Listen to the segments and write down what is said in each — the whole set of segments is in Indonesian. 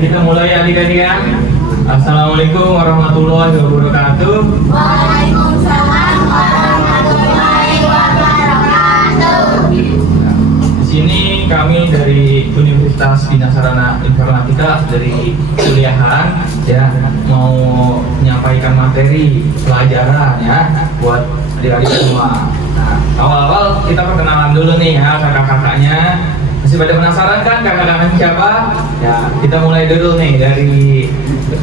kita mulai adik-adik ya. Assalamualaikum warahmatullahi wabarakatuh. Waalaikumsalam warahmatullahi wabarakatuh. Di sini kami dari Universitas Bina Sarana Informatika dari kuliahan ya mau menyampaikan materi pelajaran ya buat adik-adik semua. Nah, awal-awal kita perkenalan dulu nih ya kakak-kakaknya. Masih pada penasaran kan kakak-kakaknya siapa? Ya, kita mulai dulu nih dari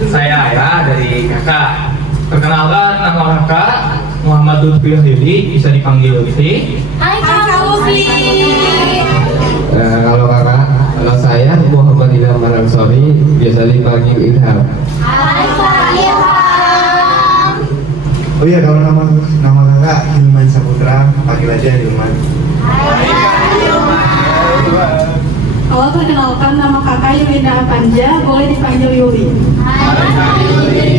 saya ya, dari kakak. Perkenalkan nama kakak Muhammad Lutfi Hili, bisa dipanggil Lutfi. Hai Kak Lutfi. Kalau kakak, kalau saya Muhammad Ilham Marangsori, biasa dipanggil Ilham. Hai Kak Ilham. Oh iya, kalau nama kakak Hilman Saputra, panggil aja Hilman. Hai Kak Ilham. Kalau perkenalkan nama kakak Yulinda Panja, boleh dipanggil Yuli. Hai Kak Yuli.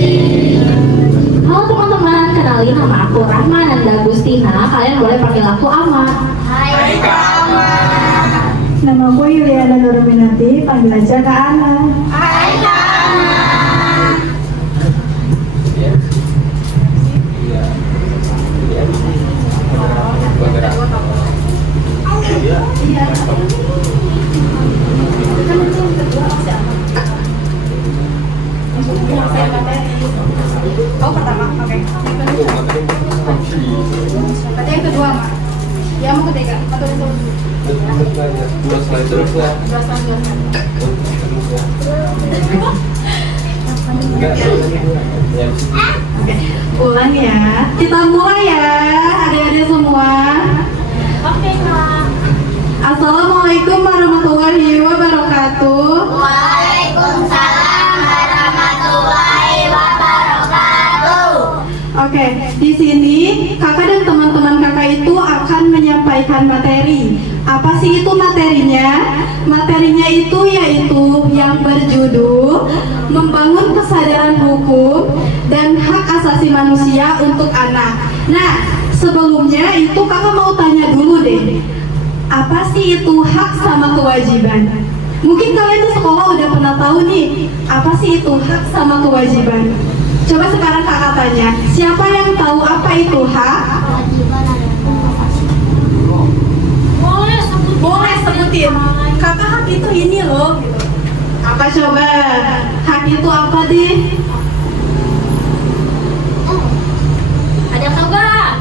Halo teman-teman, kenalin nama aku Rahma Nanda Agustina. Kalian boleh panggil aku Ama. Hai Kak Ama. Nama aku Yuliana Nurminati, panggil aja Kak Ana. Hai Kak Ana. Oh pertama, oke. Berarti yang kedua, Mak. Ya mau ketiga atau itu? Dua slide terus ya. Ulang ya. Kita mulai ya, adik-adik semua. Oke Kak. Assalamualaikum warahmatullahi wabarakatuh. Waalaikumsalam warahmatullahi wabarakatuh. Oke, di sini kakak dan teman-teman kakak itu akan menyampaikan materi. Apa sih itu materinya? Materinya itu yaitu yang berjudul Membangun Kesadaran Hukum dan Hak Asasi Manusia untuk Anak. Nah, sebelumnya itu kakak mau tanya dulu deh. Apa sih itu hak sama kewajiban? Mungkin kalian di sekolah udah pernah tahu nih, apa sih itu hak sama kewajiban? Coba sekarang kakak tanya, siapa yang tahu apa itu hak? Boleh sebutin. Kakak hak itu ini loh. Gitu. Apa coba? Hak itu apa deh? Ada yang tahu gak?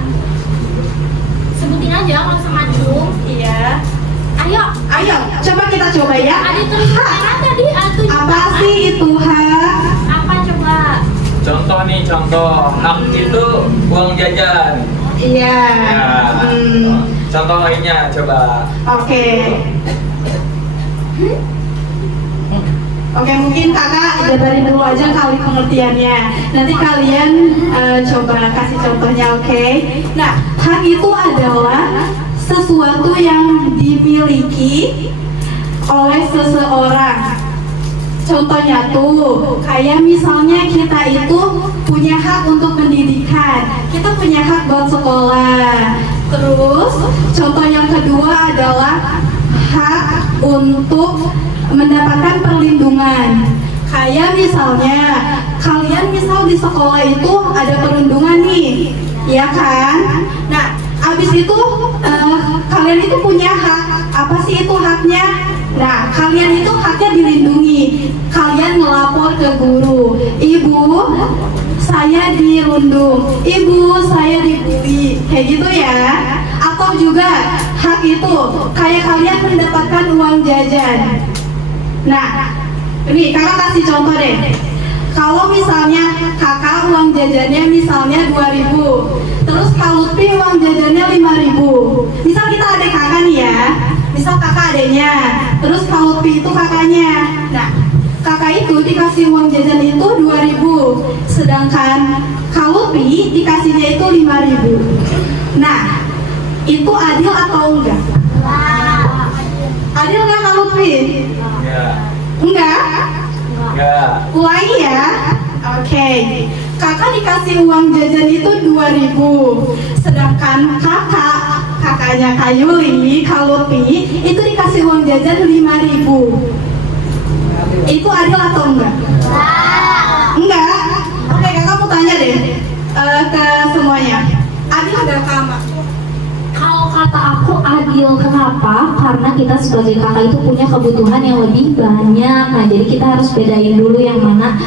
Sebutin aja kalau sama Cung. Iya. Ayo. Coba kita coba ya. Ada tulisannya tadi. Apa sih itu hak? Apa coba? Contoh nih, contoh hak itu uang jajan. Iya. Ya. Contoh lainnya coba. Oke. Oke, mungkin kakak jabarin dulu aja kali pengertiannya. Nanti kalian coba kasih contohnya, oke? Nah, hak itu adalah sesuatu yang dimiliki oleh seseorang. Contohnya tuh, kayak misalnya kita itu punya hak untuk pendidikan, kita punya hak buat sekolah. Terus, contoh yang kedua adalah hak untuk mendapatkan perlindungan. Kayak misalnya, kalian misal di sekolah itu ada perundungan nih, ya kan? Nah, abis itu kalian itu punya hak. Apa sih itu haknya? Nah, kalian itu haknya dilindungi. Kalian melapor ke guru. Ibu, saya dirundung. Ibu, saya dibully. Kayak gitu ya. Atau juga hak itu kayak kalian mendapatkan uang jajan. Nah, ini kakak kasih contoh deh. Kalau misalnya kakak uang jajannya misalnya 2.000, terus Kak Lutfi uang jajannya 5.000. Misal kita adik kakak nih ya. Misal kakak adiknya, terus Kak Lutfi itu kakaknya. Nah, kakak itu dikasih uang jajan itu 2.000, sedangkan Kak Lutfi dikasihnya itu 5.000. Nah, itu adil atau enggak? Adil nggak Kak Lutfi? Enggak? Enggak. Ulangi ya. Oke. Kakak dikasih uang jajan itu 2.000, sedangkan kakaknya Kak Yuli, Kak Lutfi itu dikasih uang jajan 5.000. Itu adil atau enggak? Enggak? Oke, kakak mau tanya deh ke semuanya. Adil ada sama? Kalau kata aku adil, kenapa? Karena kita sebagai kakak itu punya kebutuhan yang lebih banyak. Nah, jadi kita harus bedain dulu yang mana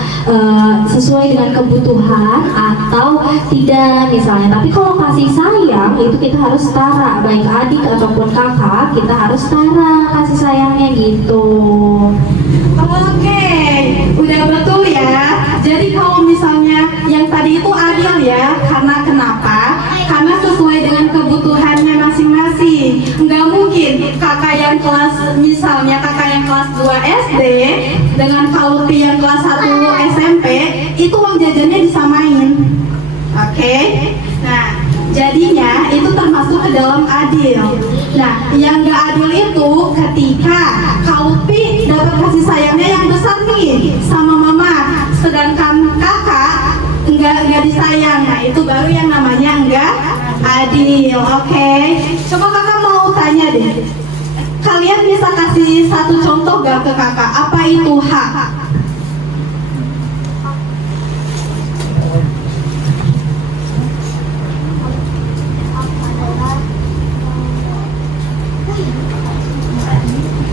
sesuai dengan kebutuhan atau tidak misalnya. Tapi kalau kasih sayang itu kita harus setara, baik adik ataupun kakak kita harus setara kasih sayangnya gitu. Oke, udah betul ya. Jadi kalau misalnya yang tadi itu adil ya, karena kenapa? Karena sesuai dengan kebutuhannya masing-masing. Nggak mungkin kakak yang kelas, misalnya kakak yang kelas 2 SD dengan Kalti yang kelas 1 SMP, itu uang jajannya disamain. Oke? Nah, jadinya itu termasuk ke dalam adil. Nah, yang nggak adil itu ketika Kalti dapat kasih sayangnya yang besar nih sama mama, sedangkan kakak nggak disayang. Nah, itu baru yang namanya nggak adil. Oke? Coba kakak mau tanya deh, kalian bisa kasih satu contoh gak ke kakak? Apa itu hak?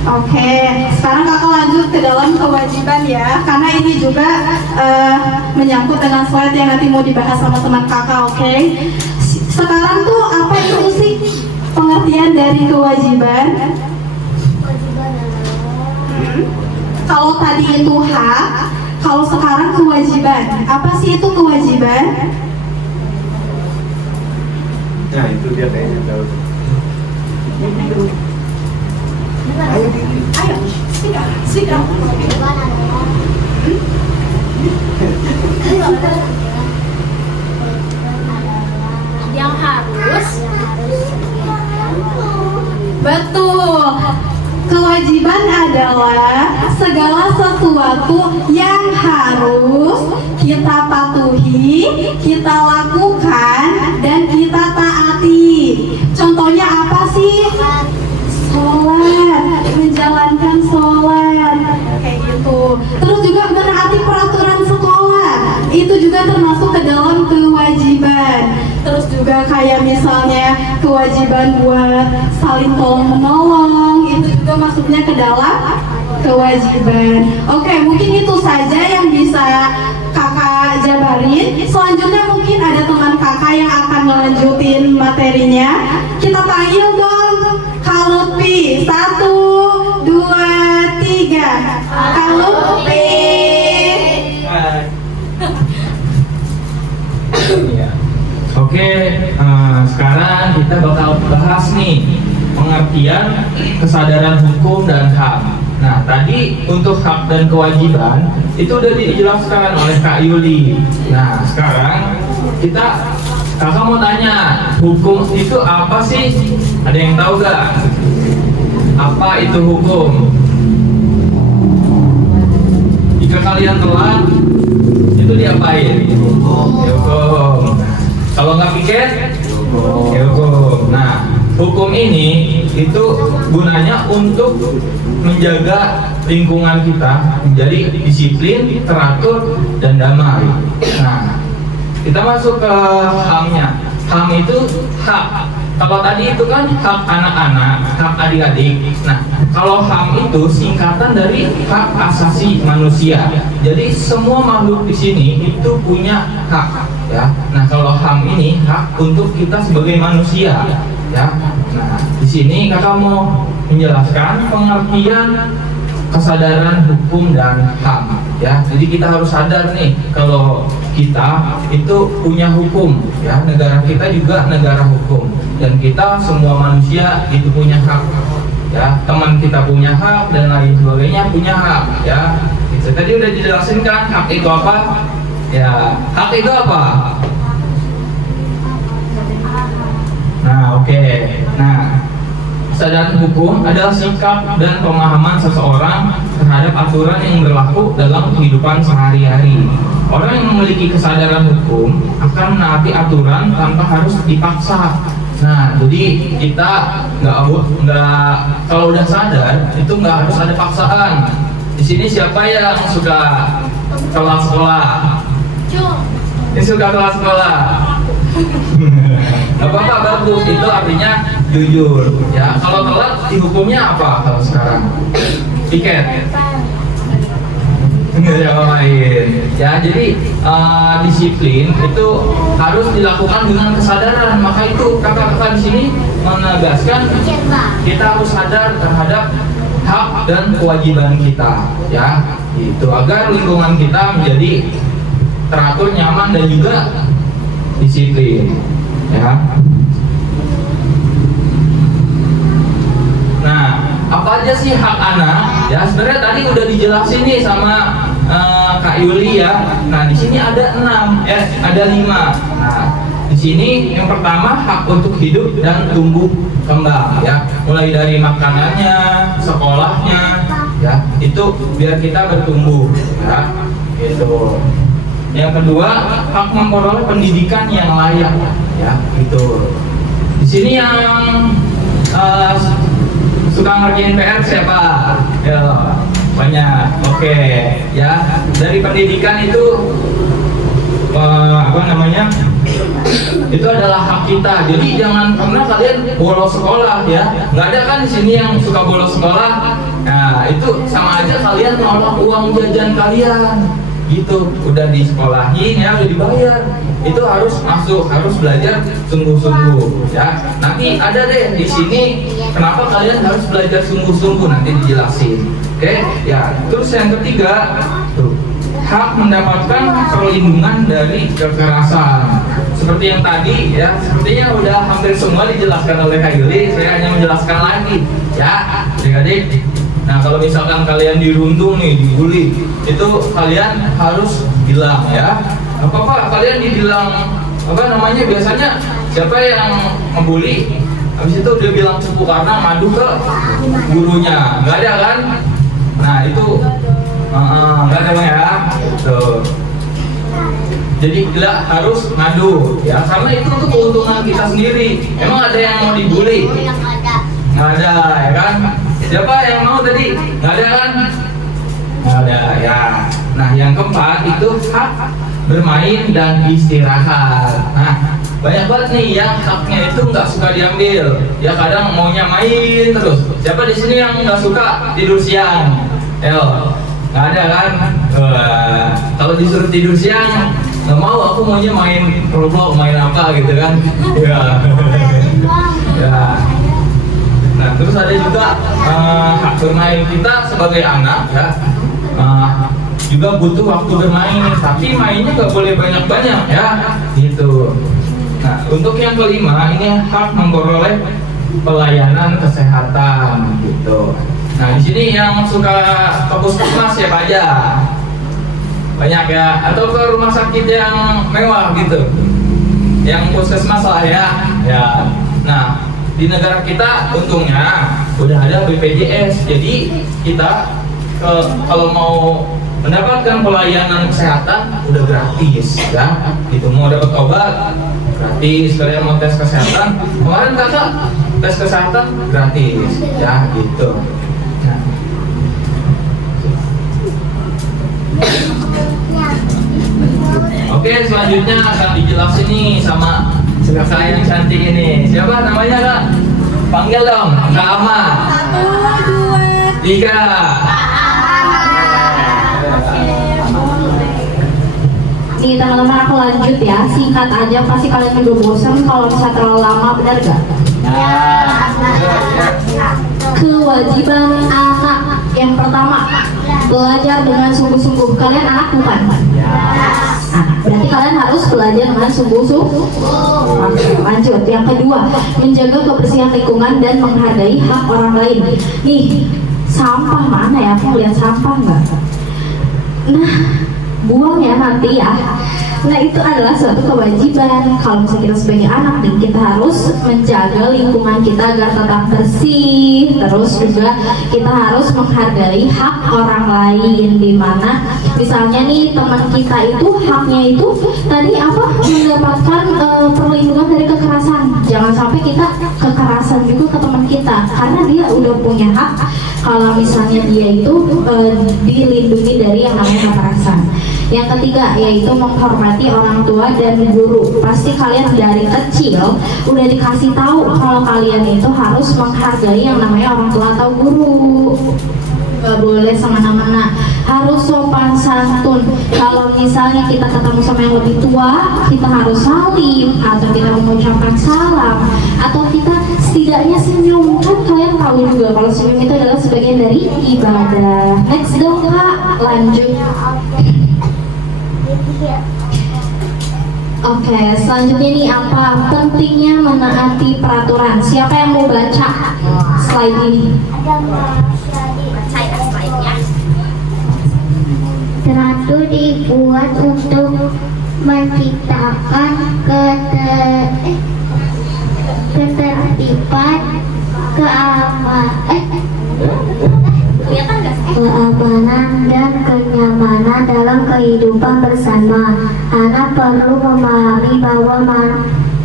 Oke, sekarang kakak lanjut ke dalam kewajiban ya, karena ini juga menyangkut dengan slide yang nanti mau dibahas sama teman kakak. Oke, sekarang tuh apa itu sih pengertian dari kewajiban? Kalau tadi itu hak, kalau sekarang kewajiban, apa sih itu kewajiban? Nah itu dia kayaknya tahu. Ayo, sikat. Yang harus. Betul. Kewajiban adalah segala sesuatu yang harus kita patuhi, kita lakukan, dan kita taati. Contohnya apa sih? Sholat, menjalankan sholat, kayak gitu. Terus juga menaati peraturan sekolah, itu juga termasuk ke dalam kewajiban. Terus juga kayak misalnya kewajiban buat saling tolong menolong, itu juga masuknya ke dalam kewajiban. Oke, mungkin itu saja yang bisa kakak jabarin. Selanjutnya mungkin ada teman kakak yang akan melanjutin materinya. Kita panggil dong Kak Lutfi. 1, 2, 3. Kak Lutfi. Oke, sekarang kita bakal bahas nih pengertian kesadaran hukum dan HAM. Nah, tadi untuk hak dan kewajiban itu udah dijelaskan oleh Kak Yuli. Nah, sekarang kakak mau tanya, hukum itu apa sih? Ada yang tahu gak? Apa itu hukum? Jika kalian telat, itu diapain? Dihukum. Kalau nggak piket, dihukum. Nah, hukum ini itu gunanya untuk menjaga lingkungan kita menjadi disiplin, teratur, dan damai. Nah, kita masuk ke HAM-nya. HAM itu hak. Kalau tadi itu kan hak anak-anak, hak adik-adik. Nah, kalau HAM itu singkatan dari hak asasi manusia. Jadi semua makhluk di sini itu punya hak, ya. Nah, kalau HAM ini hak untuk kita sebagai manusia, ya. Nah, di sini kakak mau menjelaskan pengertian kesadaran hukum dan HAM, ya. Jadi kita harus sadar nih kalau kita itu punya hukum, ya. Negara kita juga negara hukum, dan kita semua manusia itu punya hak, ya. Teman kita punya hak dan lain sebagainya punya hak, ya. Itu tadi udah dijelasin kan hak itu apa? Ya, hak itu apa? Nah, oke. Nah, kesadaran hukum adalah sikap dan pemahaman seseorang terhadap aturan yang berlaku dalam kehidupan sehari-hari. Orang yang memiliki kesadaran hukum akan menaati aturan tanpa harus dipaksa. Nah, jadi kita nggak kalau udah sadar itu nggak harus ada paksaan. Di sini siapa yang suka kelas sekolah? Cung. Ini suka kelas sekolah. Gak apa-apa, bagus. Itu artinya jujur. Ya, kalau telat dihukumnya apa kalau sekarang? Tiket. Nggak ada yang lain. Ya, jadi disiplin itu harus dilakukan dengan kesadaran. Maka itu kakak-kakak di sini menegaskan kita harus sadar terhadap hak dan kewajiban kita, ya, itu agar lingkungan kita menjadi teratur, nyaman dan juga disiplin, ya. Nah, apa aja sih hak anak? Ya, sebenarnya tadi udah dijelasin nih sama Kak Yuli ya. Nah, di sini ada 5. Nah, di sini yang pertama hak untuk hidup dan tumbuh kembang, ya. Mulai dari makanannya, sekolahnya, ya. Itu biar kita bertumbuh, ya. Gitu. Yang kedua, hak memperoleh pendidikan yang layak, ya. Gitu. Di sini yang suka ngerjain PR siapa? Ya, banyak. Oke, ya. Dari pendidikan itu itu adalah hak kita. Jadi jangan pernah kalian bolos sekolah, ya. Nggak ada kan di sini yang suka bolos sekolah. Nah, itu sama aja kalian nolak uang jajan kalian. Gitu, udah disekolahin ya, udah dibayar. Itu harus masuk, harus belajar sungguh-sungguh, ya. Nanti ada deh di sini kenapa kalian harus belajar sungguh-sungguh, nanti dijelasin. Oke, ya. Terus yang ketiga, tuh, hak mendapatkan perlindungan dari kekerasan. Seperti yang tadi, ya, sepertinya udah hampir semua dijelaskan oleh Kak Yuli. Saya hanya menjelaskan lagi, ya, adik-adik. Nah, kalau misalkan kalian dirundung nih, dibully, itu kalian harus bilang, ya. Apa kalian dibilang biasanya siapa yang ngebully? Habis itu dia bilang cupu karena ngadu ke gurunya, nggak ada kan? Nah, itu nggak ada ya. Tuh. Jadi kita harus ngadu, ya, karena itu untuk keuntungan kita sendiri. Emang ada yang mau dibully? Nggak ada, ya kan? Siapa yang mau tadi? Nggak ada kan? Nggak ada, ya. Nah, yang keempat itu hak bermain dan istirahat. Nah, banyak banget nih yang haknya itu nggak suka diambil. Ya, kadang maunya main terus. Siapa di sini yang nggak suka tidur siang? Nggak ada kan? Kalau disuruh tidur siang, nggak mau, aku maunya main Roblox, main apa gitu kan? Ya. Ya. Nah, terus ada juga hak bermain kita sebagai anak, ya. Juga butuh waktu bermain, tapi mainnya nggak boleh banyak-banyak, ya. Gitu. Nah, untuk yang kelima ini hak memperoleh pelayanan kesehatan, gitu. Nah, di sini yang suka ke puskesmas siapa aja? Banyak ya, atau ke rumah sakit yang mewah gitu, yang puskesmas lah ya. Ya. Nah, di negara kita untungnya udah ada BPJS, jadi kita kalau mau mendapatkan pelayanan kesehatan udah gratis, ya. Gitu, mau dapat obat gratis, kalian mau tes kesehatan kemarin kakak tes kesehatan gratis, ya gitu. Nah. Oke, selanjutnya akan dijelasin nih sama kakak yang cantik ini. Siapa namanya kak? Panggil dong, Kak Ama. 1, 2, 3. Nih teman-teman, aku lanjut ya. Singkat aja, pasti kalian udah bosan kalau misalnya terlalu lama, benar gak? Kewajiban anak yang pertama, belajar dengan sungguh-sungguh. Kalian anak bukan? Nah, berarti kalian harus belajar dengan sungguh-sungguh. Oke, lanjut. Yang kedua, menjaga kebersihan lingkungan dan menghargai hak orang lain. Nih, sampah mana ya? Aku lihat sampah nggak? Nah, buang ya nanti ya. Nah itu adalah suatu kewajiban kalau misalnya kita sebagai anak nih, kita harus menjaga lingkungan kita agar tetap bersih. Terus juga kita harus menghargai hak orang lain, dimana misalnya nih teman kita itu haknya itu tadi apa, mendapatkan perlindungan dari kekerasan. Jangan sampai kita kekerasan juga ke teman kita, karena dia udah punya hak kalau misalnya dia itu dilindungi dari yang namanya kekerasan. Yang ketiga yaitu menghormati orang tua dan guru. Pasti kalian dari kecil udah dikasih tahu kalau kalian itu harus menghargai yang namanya orang tua atau guru. Gak boleh semena-mena, harus sopan santun. Kalau misalnya kita ketemu sama yang lebih tua, kita harus salim atau kita mengucapkan salam atau kita setidaknya senyum. Kan kalian tahu juga kalau senyum itu adalah sebagian dari ibadah. Next dong Kak, lanjut. Oke, selanjutnya nih apa pentingnya menaati peraturan? Siapa yang mau baca slide ini? Baca ya slide-nya. Teratur dibuat untuk menciptakan ketertiban, keamanan dan kenyamanan dalam kehidupan bersama. Anak perlu memahami bahwa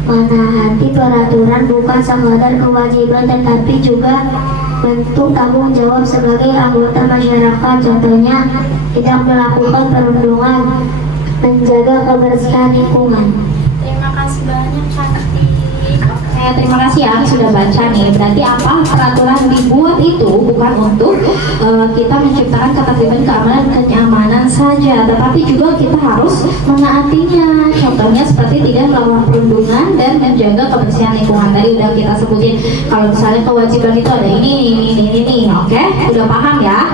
menaati peraturan bukan sekadar kewajiban tetapi juga bentuk tanggung jawab sebagai anggota masyarakat. Contohnya, tidak melakukan perundungan, menjaga kebersihan lingkungan. Terima kasih banyak Cantik. Oke, terima kasih ya sudah baca nih. Berarti apa, peraturan dibuat itu bukan untuk kita menciptakan ketertiban, keamanan, kenyamanan saja, tetapi juga kita harus menaatinya. Contohnya seperti tidak melakukan perundungan dan menjaga kebersihan lingkungan. Tadi udah kita sebutin kalau misalnya kewajiban itu ada ini. Oke, udah paham ya?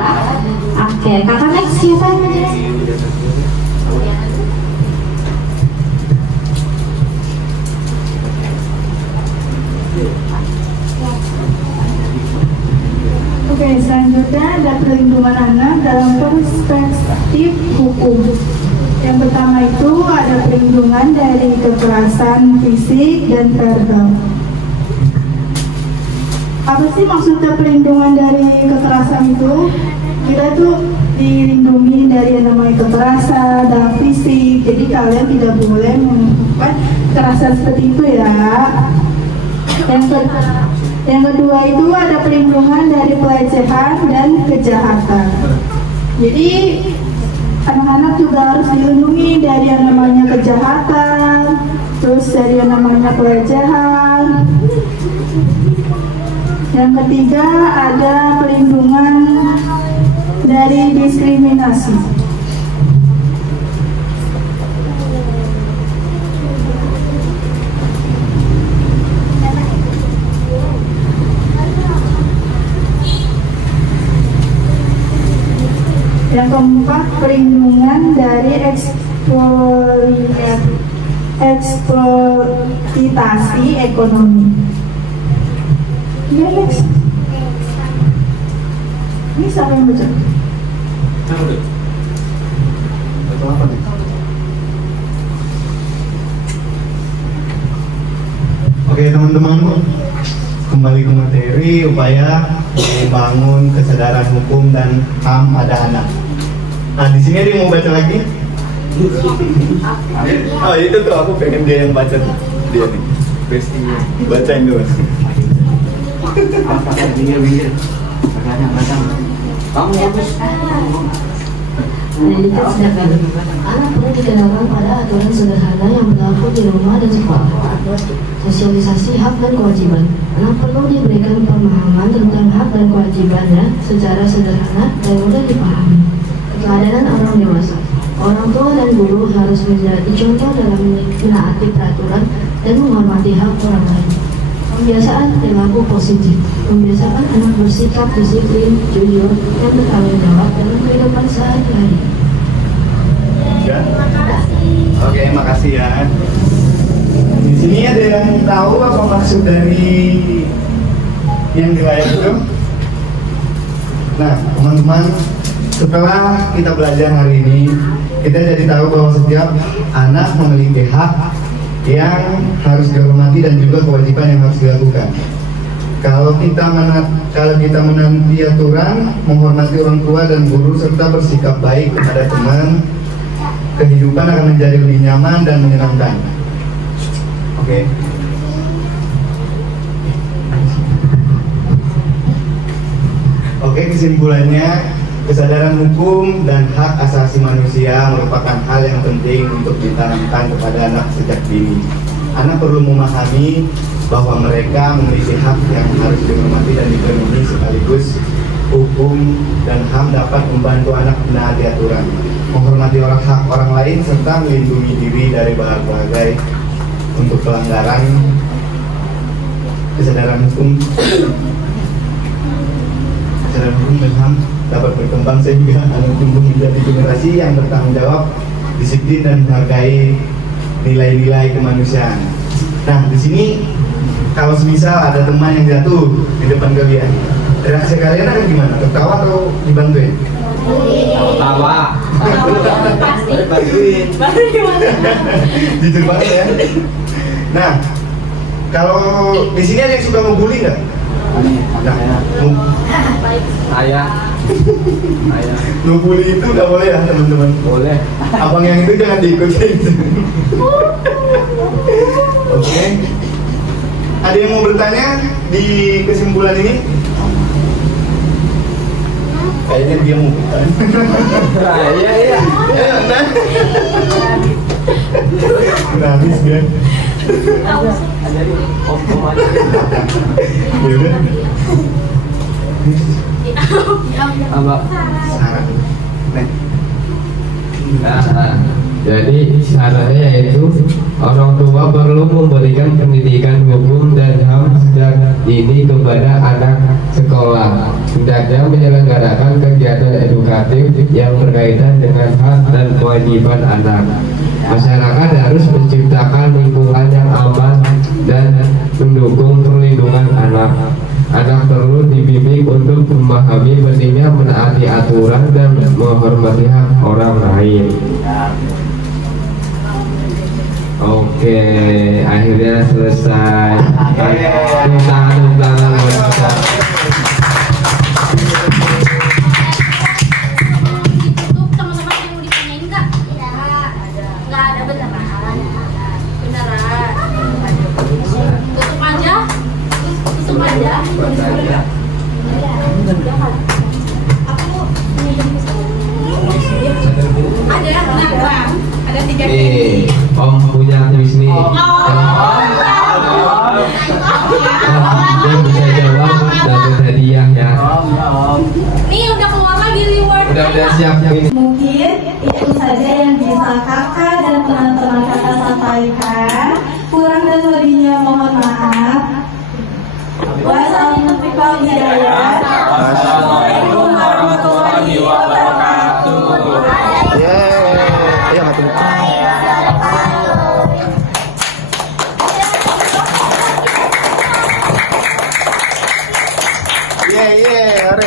Oke, kakak next siapa yang menjelaskan? Oke, selanjutnya ada perlindungan anak dalam perspektif hukum. Yang pertama itu ada perlindungan dari kekerasan fisik dan verbal. Apa sih maksudnya perlindungan dari kekerasan itu? Kita tuh dilindungi dari yang namanya kekerasan dalam fisik. Jadi kalian tidak boleh melakukan kekerasan seperti itu ya. Yang kedua itu ada perlindungan dari pelecehan dan kejahatan. Jadi anak-anak juga harus dilindungi dari yang namanya kejahatan, terus dari yang namanya pelecehan. Yang ketiga ada perlindungan dari diskriminasi. Yang keempat, perlindungan dari eksploitasi ekonomi. Ya, next. Ini siapa yang baca? Oke teman-teman, kembali ke materi upaya membangun kesadaran hukum dan HAM pada anak. Nah di sini dia mau baca lagi. Oh itu tuh aku pengen dia yang baca tuh. Dia nih. Bacain dulu. Kamu bagus. Pendidikan sedangkan anak perlu dikenalkan pada aturan sederhana yang berlaku di rumah dan sekolah. Sosialisasi hak dan kewajiban. Anak perlu diberikan pemahaman tentang hak dan kewajibannya secara sederhana dan mudah dipahami. Keteladanan orang dewasa. Orang tua dan guru harus menjadi contoh dalam menaati peraturan dan menghormati hak orang lain. Pembiasaan perilaku positif. Membiasakan anak bersikap disiplin, jujur, dan bertanggung jawab dalam kehidupan sehari-hari. Ya. Oke, makasih ya. Di sini ada yang tahu apa maksud dari yang di layar itu? Nah, teman-teman, Setelah kita belajar hari ini, kita jadi tahu bahwa setiap anak memiliki hak yang harus dihormati dan juga kewajiban yang harus dilakukan. Kalau kita menaati aturan, menghormati orang tua dan guru serta bersikap baik kepada teman, kehidupan akan menjadi lebih nyaman dan menyenangkan. Oke. Oke, kesimpulannya, kesadaran hukum dan hak asasi manusia merupakan hal yang penting untuk ditanamkan kepada anak sejak dini. Anak perlu memahami bahwa mereka memiliki hak yang harus dihormati dan dipenuhi, sekaligus hukum dan HAM dapat membantu anak menaati aturan, menghormati hak orang lain, serta melindungi diri dari berbagai untuk pelanggaran. Kesadaran hukum dan HAM dapat berkembang sehingga anak tumbuh menjadi generasi yang bertanggung jawab, disiplin dan menghargai nilai-nilai kemanusiaan. Nah, di sini kalau semisal ada teman yang jatuh di depan kalian, reaksi kalian akan gimana? Tertawa atau dibantuin? Tawa. Pasti. Bantuin. Baru gimana? Jujur banget ya. Nah, kalau di sini ada yang suka ngebully nggak? Nah, Baik. Saya. ngebully itu nggak boleh ya teman-teman. Boleh. Abang yang itu jangan diikutin. Oke. Ada yang mau bertanya di kesimpulan ini? Kayaknya dia mau bertanya. Iya. Ya, nah. Nangis kan? Ya udah. Apa? Saran. Nah, jadi syaratnya yaitu orang tua perlu memberikan pendidikan hukum dan HAM sejak dini kepada anak sekolah. Hendaknya menyelenggarakan kegiatan edukatif yang berkaitan dengan hak dan kewajiban anak. Masyarakat harus menciptakan lingkungan yang aman dan mendukung perlindungan anak. Anak perlu dibimbing untuk memahami pentingnya menaati aturan dan menghormati hak orang lain. Oke, akhirnya selesai. Tepuk tangan buat kita. Tutup, teman-teman yang mau ditanyain nggak? Nggak ada beneran. Tutup aja. Tutup aja. Ada 3 Nih, Om punya tulis nih. Om bisa jawab dapat hadiah ya. Nih udah keluar lagi reward. Udah siap ini. Mungkin itu saja yang bisa kakak dan teman-teman kakak sampaikan. Kurang dan lebihnya mohon maaf. Wassalamualaikum warahmatullahi wabarakatuh. Ayo matur. Yeah.